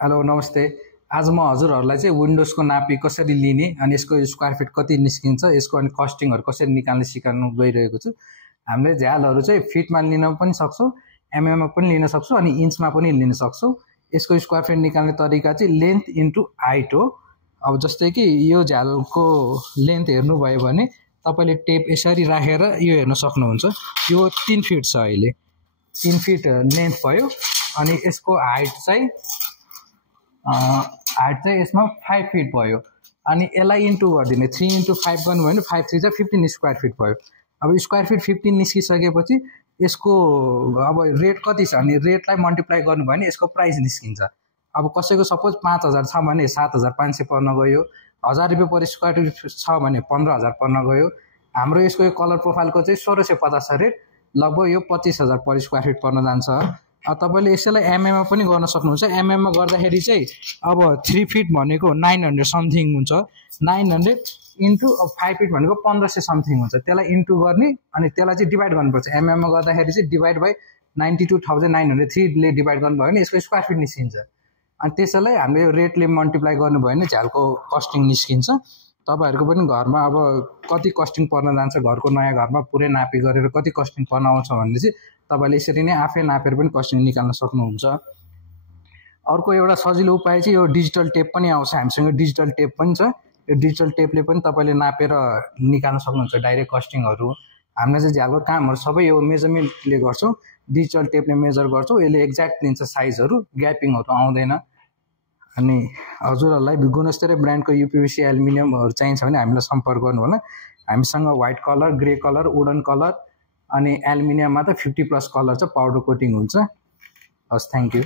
Hello नमस्ते। आज म हजुरहरूलाई चाहिँ विन्डोजको नापी कसरी लिने अनि यसको स्क्वायर फिट कति निस्किन्छ, यसको अनि कस्टिङहरु कसरी निकाल्ने सिकाउन गइरहेको छु। हामीले झ्यालहरु चाहिँ फिटमा लिन पनि सक्छौं, एमएममा पनि लिन सक्छौं अनि इन्चमा पनि लिन सक्छौं। यसको स्क्वायर फिट निकाल्ने तरिका चाहिँ लेन्थ इन्टु हाइट हो। अब जस्तै कि यो झ्यालको लेन्थ हेर्नुभयो भने तपाईले टेप यसरी राखेर यो हेर्न सक्नुहुन्छ। यो 3 फिट छ, अहिले 3 फिट लेन्थ भयो अनि यसको हाइट चाहिँ यसमा 5 फिट भयो अनि यसलाई इन्टु गर्दिने 3 इन्टु 5 गर्नु भने 5 3 चाहिँ 15 स्क्वायर फिट भयो। अब स्क्वायर फिट 15 निस्किसकेपछि यसको अब रेट कति छ अनि रेटलाई मल्टिप्लाई गर्नु भने यसको प्राइस निस्किन्छ। अब कसैको सपोज 5000 छ भने 7500 पर्न गयो, 1000 रुपैयाँ पर स्क्वायर फिट छ भने 15000 पर्न गयो। हाम्रो यसको यो कलर प्रोफाइलको चाहिँ 1650 छ रेट, लगभग यो 25000 पर स्क्वायर फिट पर्न जान्छ। तपाईले यसैलाई एमएममा पनि गर्न सक्नुहुन्छ। एमएममा गर्दाखेरि चाहिँ अब 3 फिट भनेको 900 समथिङ हुन्छ, 900 इन्टु 5 फिट भनेको 1500 समथिङ हुन्छ। त्यसलाई इन्टु गर्ने अनि त्यसलाई चाहिँ डिभाइड गर्नुपर्छ। एमएममा गर्दाखेरि चाहिँ डिभाइड बाइ 92903 ले डिभाइड गर्नुभयो भने यसको स्क्वायर फिट निस्किन्छ। अनि त्यसैलाई हामीले यो रेटले मल्टिप्लाई गर्नुभयो भने झ्यालको कस्टिङ निस्किन्छ। तपाईहरुको पनि घरमा अब कति कस्टिङ पर्न जान्छ, घरको नयाँ घरमा पुरै नापी गरेर कति कस्टिङ पर्न आउँछ भन्ने चाहिँ तपाईले यसरी नै आफै नापेर पनि कस्टिङ निकाल्न सक्नुहुन्छ। अर्को एउटा सजिलो उपाय चाहिँ यो डिजिटल टेप पनि आउँछ। हामीसँग डिजिटल टेप पनि छ। यो डिजिटल टेपले पनि तपाईले नापेर निकाल्न सक्नुहुन्छ डाइरेक्ट कस्टिङहरु। हामीले चाहिँ झ्यालको कामहरु सबै यो मेजरमेन्टले गर्छौं, डिजिटल टेपले मेजर गर्छौं। यसले एक्ज्याक्ट दिन्छ साइजहरु, ग्यापिङहरु आउँदैन। अनि हजुरहरुलाई गुणस्तरीय ब्रान्डको यूपीवीसी एल्युमिनियमहरु चाहिन्छ भने हामीलाई सम्पर्क गर्नु होला। हामीसँग white colour, grey colour, wooden colour अनि एल्युमिनियममा त 50+ कलर छ, पाउडर कोटिङ हुन्छ। हस्, थ्यांक यू।